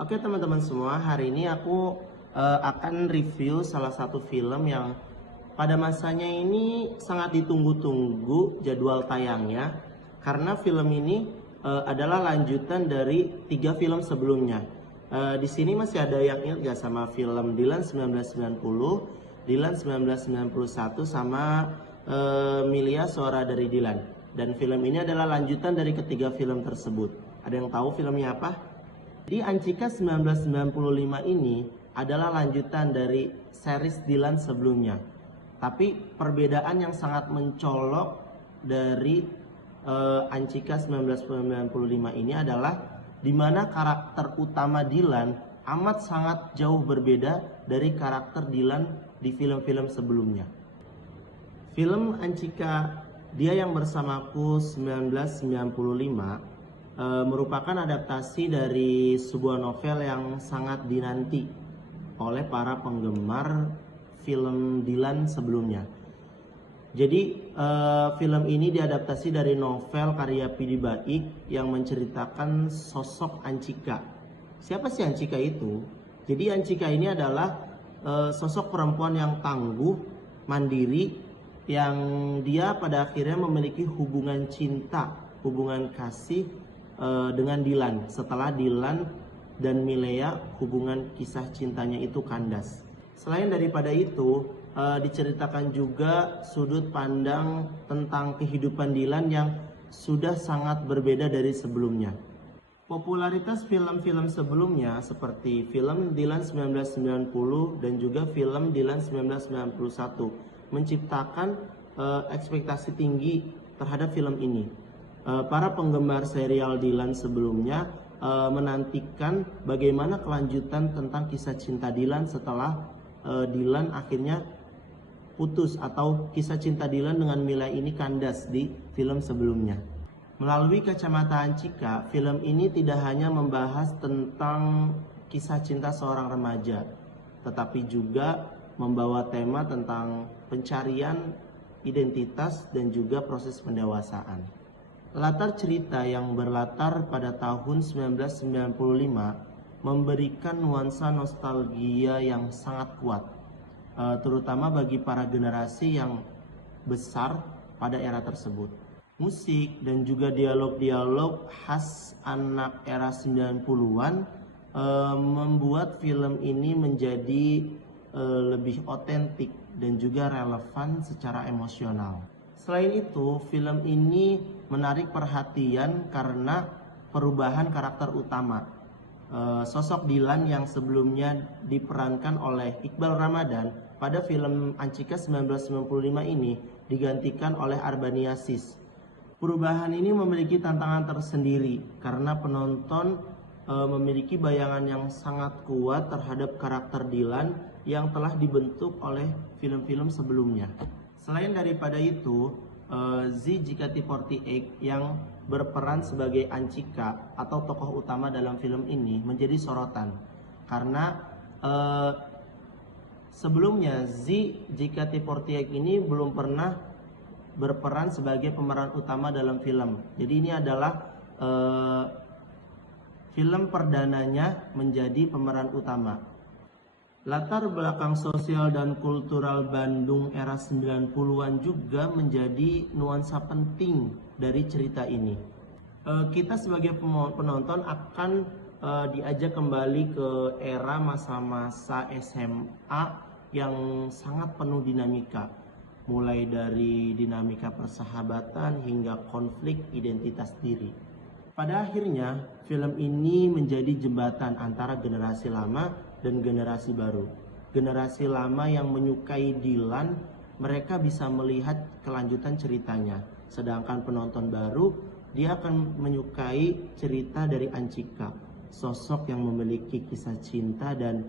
Oke teman-teman semua, hari ini aku akan review salah satu film yang pada masanya ini sangat ditunggu-tunggu jadwal tayangnya. Karena film ini adalah lanjutan dari 3 film sebelumnya. Di sini masih ada yang ingat gak sama film Dilan 1990, Dilan 1991 sama Milia Suara dari Dilan. Dan film ini adalah lanjutan dari ketiga film tersebut. Ada yang tahu filmnya apa? Di Anchika 1995 ini adalah lanjutan dari series Dilan sebelumnya. Tapi perbedaan yang sangat mencolok dari Anchika 1995 ini adalah di mana karakter utama Dilan amat sangat jauh berbeda dari karakter Dilan di film-film sebelumnya. Film Anchika Dia Yang Bersamaku 1995 merupakan adaptasi dari sebuah novel yang sangat dinanti oleh para penggemar film Dilan sebelumnya. Jadi film ini diadaptasi dari novel karya Pidi Baik yang menceritakan sosok Anchika. Siapa sih Anchika itu? Jadi Anchika ini adalah sosok perempuan yang tangguh, mandiri, yang dia pada akhirnya memiliki hubungan cinta, hubungan kasih dengan Dilan. Setelah Dilan dan Milea hubungan kisah cintanya itu kandas. Selain daripada itu, diceritakan juga sudut pandang tentang kehidupan Dilan yang sudah sangat berbeda dari sebelumnya. Popularitas film-film sebelumnya seperti film Dilan 1990 dan juga film Dilan 1991 menciptakan ekspektasi tinggi terhadap film ini. Para penggemar serial Dilan sebelumnya menantikan bagaimana kelanjutan tentang kisah cinta Dilan setelah Dilan akhirnya putus atau kisah cinta Dilan dengan Mila ini kandas di film sebelumnya. Melalui kacamata Anchika, film ini tidak hanya membahas tentang kisah cinta seorang remaja, tetapi juga membawa tema tentang pencarian identitas dan juga proses pendewasaan. Latar cerita yang berlatar pada tahun 1995 memberikan nuansa nostalgia yang sangat kuat, terutama bagi para generasi yang besar pada era tersebut. Musik dan juga dialog-dialog khas anak era 90-an membuat film ini menjadi lebih otentik dan juga relevan secara emosional. Selain itu, film ini menarik perhatian karena perubahan karakter utama. Sosok Dilan yang sebelumnya diperankan oleh Iqbal Ramadan pada film Anchika 1995 ini digantikan oleh Arbani Aziz. Perubahan ini memiliki tantangan tersendiri karena penonton memiliki bayangan yang sangat kuat terhadap karakter Dilan yang telah dibentuk oleh film-film sebelumnya. Selain daripada itu, JKT48 yang berperan sebagai Anchika atau tokoh utama dalam film ini menjadi sorotan karena sebelumnya JKT48 ini belum pernah berperan sebagai pemeran utama dalam film. Jadi ini adalah film perdananya menjadi pemeran utama. Latar belakang sosial dan kultural Bandung era 90-an juga menjadi nuansa penting dari cerita ini. Kita sebagai penonton akan diajak kembali ke era masa-masa SMA yang sangat penuh dinamika. Mulai dari dinamika persahabatan hingga konflik identitas diri. Pada akhirnya, film ini menjadi jembatan antara generasi lama dan generasi baru. Generasi lama yang menyukai Dilan, mereka bisa melihat kelanjutan ceritanya. Sedangkan penonton baru, dia akan menyukai cerita dari Anchika, sosok yang memiliki kisah cinta dan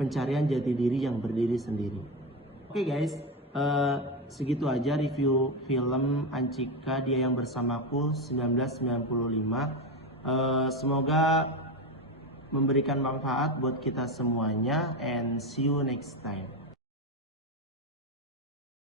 pencarian jati diri yang berdiri sendiri. Oke guys, segitu aja review film Anchika Dia Yang Bersamaku 1995. Semoga memberikan manfaat buat kita semuanya, and see you next time.